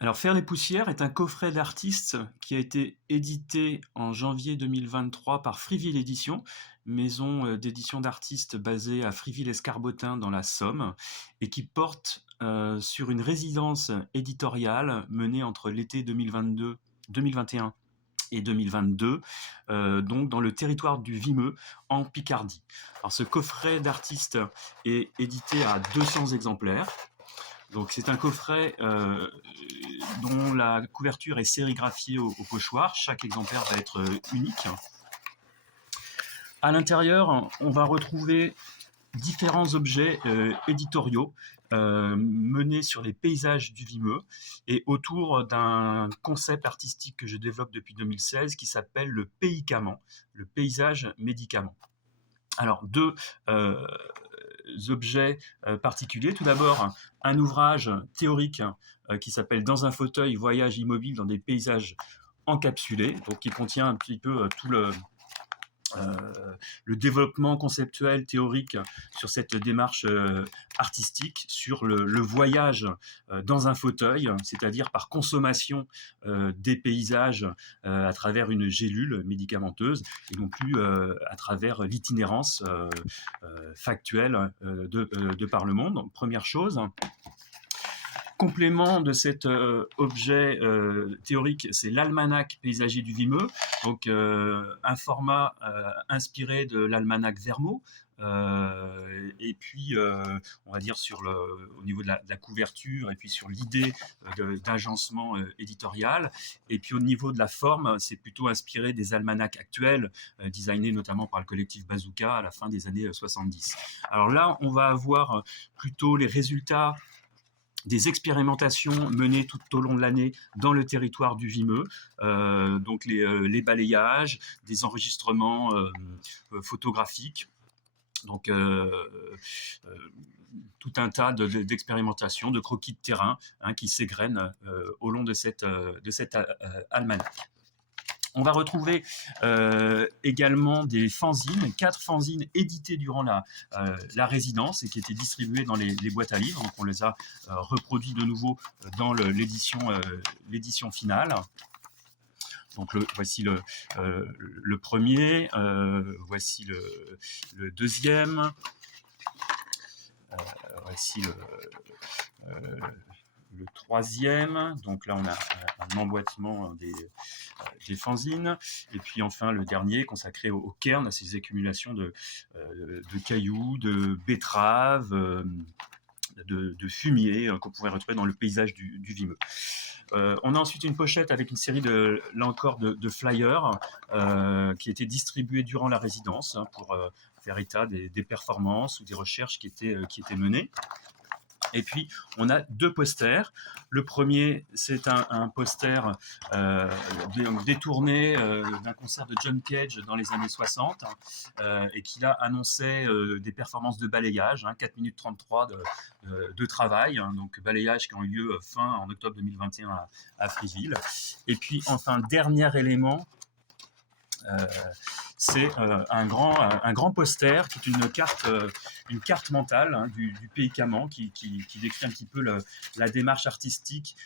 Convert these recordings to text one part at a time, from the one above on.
Alors, Faire les poussières est un coffret d'artistes qui a été édité en janvier 2023 par Friville Éditions, maison d'édition d'artistes basée à Friville-Escarbotin dans la Somme, et qui porte sur une résidence éditoriale menée entre l'été 2021 et 2022, donc dans le territoire du Vimeux, en Picardie. Alors, ce coffret d'artistes est édité à 200 exemplaires. Donc c'est un coffret dont la couverture est sérigraphiée au pochoir. Chaque exemplaire va être unique. À l'intérieur, on va retrouver différents objets éditoriaux menés sur les paysages du Vimeux et autour d'un concept artistique que je développe depuis 2016 qui s'appelle le paysament, le paysage médicament. Alors, deux objets particuliers. Tout d'abord, un ouvrage théorique qui s'appelle Dans un fauteuil, voyage immobile dans des paysages encapsulés, donc qui contient un petit peu tout le développement conceptuel, théorique sur cette démarche artistique, sur le voyage dans un fauteuil, c'est-à-dire par consommation des paysages à travers une gélule médicamenteuse et non plus à travers l'itinérance factuelle de par le monde. Donc, première chose. Complément de cet objet théorique, c'est l'almanach paysager du Vimeux, donc un format inspiré de l'almanach Vermeaux, et puis on va dire au niveau de la couverture et puis sur l'idée d'agencement éditorial, et puis au niveau de la forme, c'est plutôt inspiré des almanachs actuels designés notamment par le collectif Bazooka à la fin des années 70. Alors là, on va avoir plutôt les résultats des expérimentations menées tout au long de l'année dans le territoire du Vimeux, donc les balayages, des enregistrements photographiques, donc tout un tas d'expérimentations, de croquis de terrain qui s'égrènent au long de cet almanach. On va retrouver également des fanzines, 4 fanzines éditées durant la résidence et qui étaient distribuées dans les boîtes à livres. Donc on les a reproduits de nouveau dans l'édition finale. Donc voici le premier, voici le deuxième, voici le troisième. Donc là, on a un emboîtement des fanzines. Et puis enfin, le dernier consacré au cairn, à ces accumulations de cailloux, de betteraves, de fumier qu'on pourrait retrouver dans le paysage du Vimeux. On a ensuite une pochette avec une série là encore de flyers qui étaient distribués durant la résidence pour faire état des performances ou des recherches qui étaient menées. Et puis, on a 2 posters. Le premier, c'est un poster détourné d'un concert de John Cage dans les années 60 et qui là annonçait des performances de balayage, 4 minutes 33 de travail, donc balayage qui ont eu lieu en octobre 2021 à Friville. Et puis, enfin, dernier élément, c'est un grand poster qui est une carte mentale du pays Caman qui décrit un petit peu la démarche artistique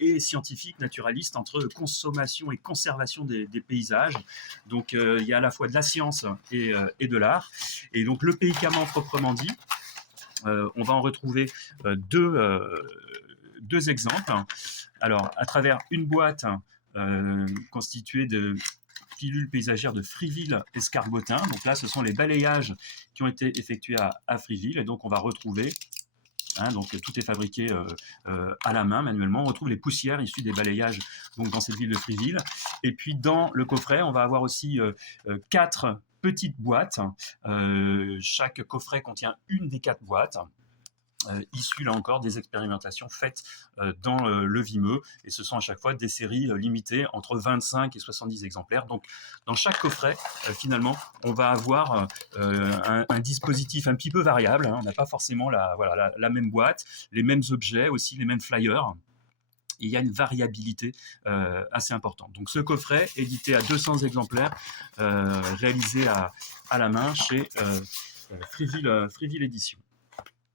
et scientifique, naturaliste, entre consommation et conservation des paysages. Donc il y a à la fois de la science et de l'art. Et donc le pays Caman proprement dit, on va en retrouver deux exemples. Alors, à travers une boîte constituée de pilules paysagères de Friville-Escarbotin. Donc là, ce sont les balayages qui ont été effectués à Friville. Et donc, on va retrouver, donc tout est fabriqué à la main, manuellement. On retrouve les poussières issues des balayages donc, dans cette ville de Friville. Et puis, dans le coffret, on va avoir aussi 4 petites boîtes. Chaque coffret contient une des 4 boîtes. Issus là encore des expérimentations faites dans le Vimeux, et ce sont à chaque fois des séries limitées entre 25 et 70 exemplaires. Donc dans chaque coffret, finalement, on va avoir un dispositif un petit peu variable. On n'a pas forcément la même boîte, les mêmes objets, aussi les mêmes flyers. Et il y a une variabilité assez importante. Donc ce coffret, édité à 200 exemplaires, réalisé à la main chez Friville Éditions.